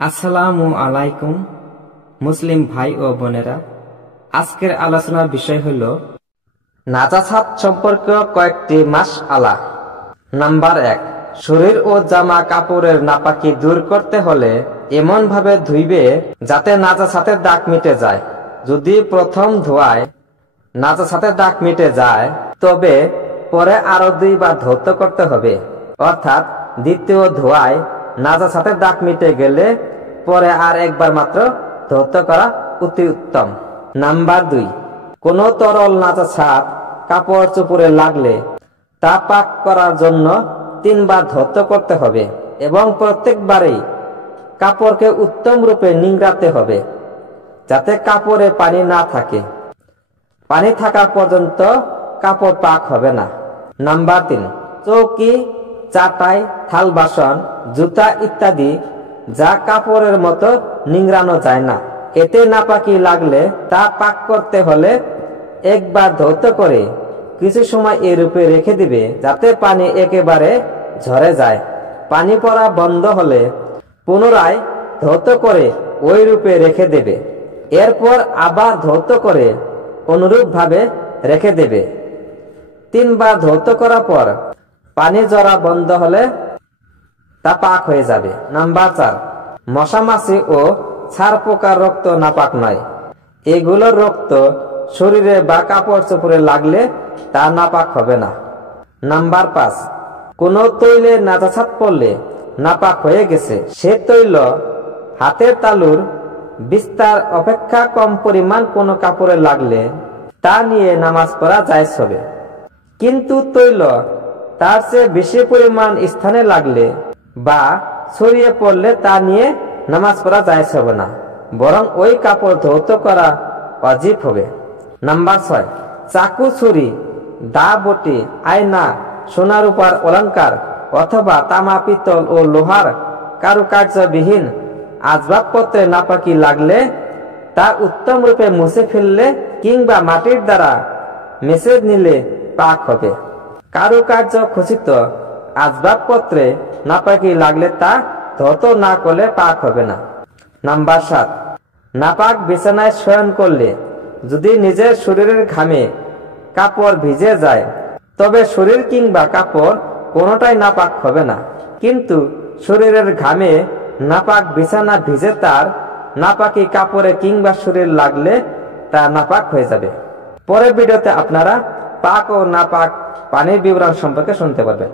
আসসালামু আলাইকুম মুসলিম ভাই ও বোনেরা, আজকের আলোচনার বিষয় হল নাজাসাত সম্পর্কে কয়েকটি মাসআলা। নাম্বার 1, শরীর ও জামা কাপড়ের নাপাকি দূর করতে হলে এমন ভাবে ধুইবে যাতে নাজাসাতের দাগ মিটে যায়। যদি প্রথম ধোয়ায় নাজাসাতের দাগ মিটে যায় তবে পরে আরো 2 বার ধৌত করতে হবে, অর্থাৎ দ্বিতীয় ধোয়ায় নাজাসাতের দাগ মিটে গেলে পরে আর একবার মাত্র ধৌত করা অতি উত্তম। নাম্বার 2, কোন তরল নাজাসাত কাপড় চোপড়ে লাগলে তা পাক করার জন্য 3 বার ধৌত করতে হবে এবং প্রত্যেকবারেই কাপড়কে উত্তম রূপে নিংড়াতে হবে যাতে কাপড়ে পানি না থাকে। পানি থাকা পর্যন্ত কাপড় পাক হবে না। নাম্বার 3, চৌকি, চাটাই, থাল বাসন, জুতা ইত্যাদি যা কাপড়ের মতো নিংড়ানো যায় না, এতে নাপাকি লাগলে তা পাক করতে হলে একবার ধৌত করে কিছু সময় এই রূপে রেখে দিবে যাতে পানি একেবারে ঝরে যায়। পানি পড়া বন্ধ হলে পুনরায় ধৌত করে ওই রূপে রেখে দেবে। এরপর আবার ধৌত করে অনুরূপ ভাবে রেখে দেবে। 3 বার ধৌত করার পর পানি ঝরা বন্ধ হলে তা পাক হয়ে যাবে। নাম্বার 4, মশা মাছি ও ছাড় পোকার রক্ত নাপাক নয়। এগুলোর রক্ত শরীরে বা কাপড় চোপড়ে লাগলে তা নাপাক হবে না। নাম্বার 5, কোন তৈলে নাজাসাত পড়লে নাপাক হয়ে গেছে, সে তৈল হাতের তালুর বিস্তার অপেক্ষা কম পরিমাণ কোন কাপড়ে লাগলে তা নিয়ে নামাজ পড়া জায়েজ হবে। কিন্তু তৈল তার চেয়ে বেশি পরিমাণ স্থানে লাগলে বা ছড়িয়ে পড়লে তা নিয়ে নামাজ পড়া জায়েজ হবে না, বরং ওই কাপড় ধৌত করা ওয়াজিব হবে। নাম্বার 6, চাকু, ছুরি, দা, বটি, আয়না, সোনা রূপার অলংকার অথবা তামা, পিতল ও লোহার কারুকার্যবিহীন আসবাবপত্রে নাপাকি লাগলে তা উত্তম রূপে মুছে ফেললে কিংবা মাটির দ্বারা মেসে নিলে পাক হবে। কারুকার্য খচিত আসবাবপত্রে নাপাকি লাগলে তা ধৌত না করলে পাক হবে না। নাম্বার 7, নাপাক বিছানায় শয়ন করলে যদি নিজের শরীরের ঘামে কাপড় ভিজে যায় তবে শরীর কিংবা কাপড় কোনোটাই নাপাক হবে না, কিন্তু শরীরের ঘামে নাপাক বিছানা ভিজে তার নাপাকি কাপড়ে কিংবা শরীর লাগলে তা নাপাক হয়ে যাবে। পরের ভিডিওতে আপনারা পাক ও নাপাক পানির বিবরণ সম্পর্কে শুনতে পারবেন।